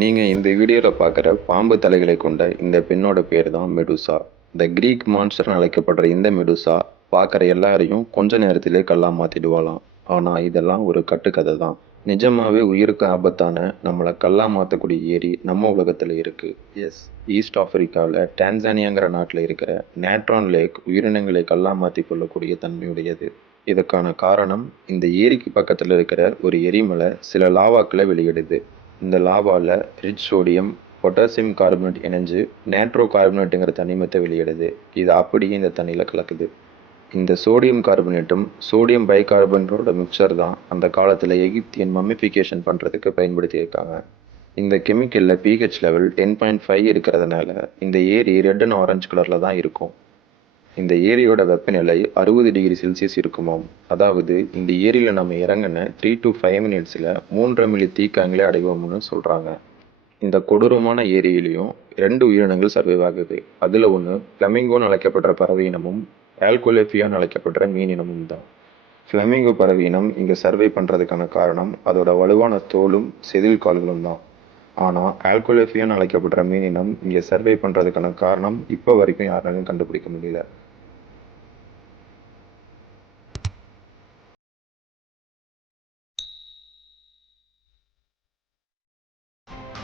நீங்க இந்த வீடியோல பார்க்குற பாம்பு தலைகளை கொண்ட இந்த பெண்ணோட பேர் தான் மெடுசா. த கிரீக் மான்ஸ்டர்னு அழைக்கப்படுற இந்த மெடுசா பார்க்குற எல்லாரையும் கொஞ்ச நேரத்திலே கல்லா மாத்திடுவாளாம். ஆனா இதெல்லாம் ஒரு கட்டுக்கதை தான். நிஜமாவே உயிருக்கு ஆபத்தான நம்மளை கல்லா மாற்றக்கூடிய ஏரி நம்ம உலகத்துல இருக்கு. எஸ், ஈஸ்ட் ஆப்பிரிக்காவில் டான்சானியாங்கிற நாட்டில் இருக்கிற நேட்ரான் லேக் உயிரினங்களை கல்லா மாற்றி கொள்ளக்கூடிய தன்மையுடையது. இதுக்கான காரணம், இந்த ஏரிக்கு பக்கத்தில் இருக்கிற ஒரு எரிமலை சில லாவாக்களை வெளியிடுது. இந்த லாவாவில் ரிச் சோடியம் பொட்டாசியம் கார்பனேட் இணைஞ்சு நேட்ரோ கார்பனேட்டுங்கிற தனிமத்தை வெளியிடுது. இது அப்படியே இந்த தண்ணியில் கலக்குது. இந்த சோடியம் கார்பனேட்டும் சோடியம் பைகார்பனேட்டோட மிக்சர் தான் அந்த காலத்தில் எகிப்தியன் மம்மிஃபிகேஷன் பண்ணுறதுக்கு பயன்படுத்தியிருக்காங்க. இந்த கெமிக்கலில் pH லெவல் 10.5 இருக்கிறதுனால இந்த ஏரி ரெட் அண்ட் ஆரஞ்சு கலரில் தான் இருக்கும். இந்த ஏரியோட வெப்பநிலை 60 டிகிரி செல்சியஸ் இருக்குமாம். அதாவது இந்த ஏரியில் நம்ம இறங்கின 3 to 5 மினிட்ஸில் 3.5 மில்லி தீக்காங்களே அடைவோம்னு சொல்கிறாங்க. இந்த கொடூரமான ஏரியிலையும் 2 உயிரினங்கள் சர்வைவ் ஆகுது. அதில் ஒன்று ஃப்ளமிங்கோன்னு அழைக்கப்படுற பறவை இனமும் ஆல்கோலேஃபியான்னு அழைக்கப்படுற மீன் இனமும் தான். ஃப்ளமிங்கோ பறவை இனம் இங்கே சர்வை பண்ணுறதுக்கான காரணம் அதோட வலுவான தோலும் செதில் கால்களும் தான். ஆனால் ஆல்கோலேஃபியான்னு அழைக்கப்படுற மீன் இனம் இங்கே சர்வை பண்ணுறதுக்கான காரணம் இப்போ வரைக்கும் யாராலையும் கண்டுபிடிக்க முடியல.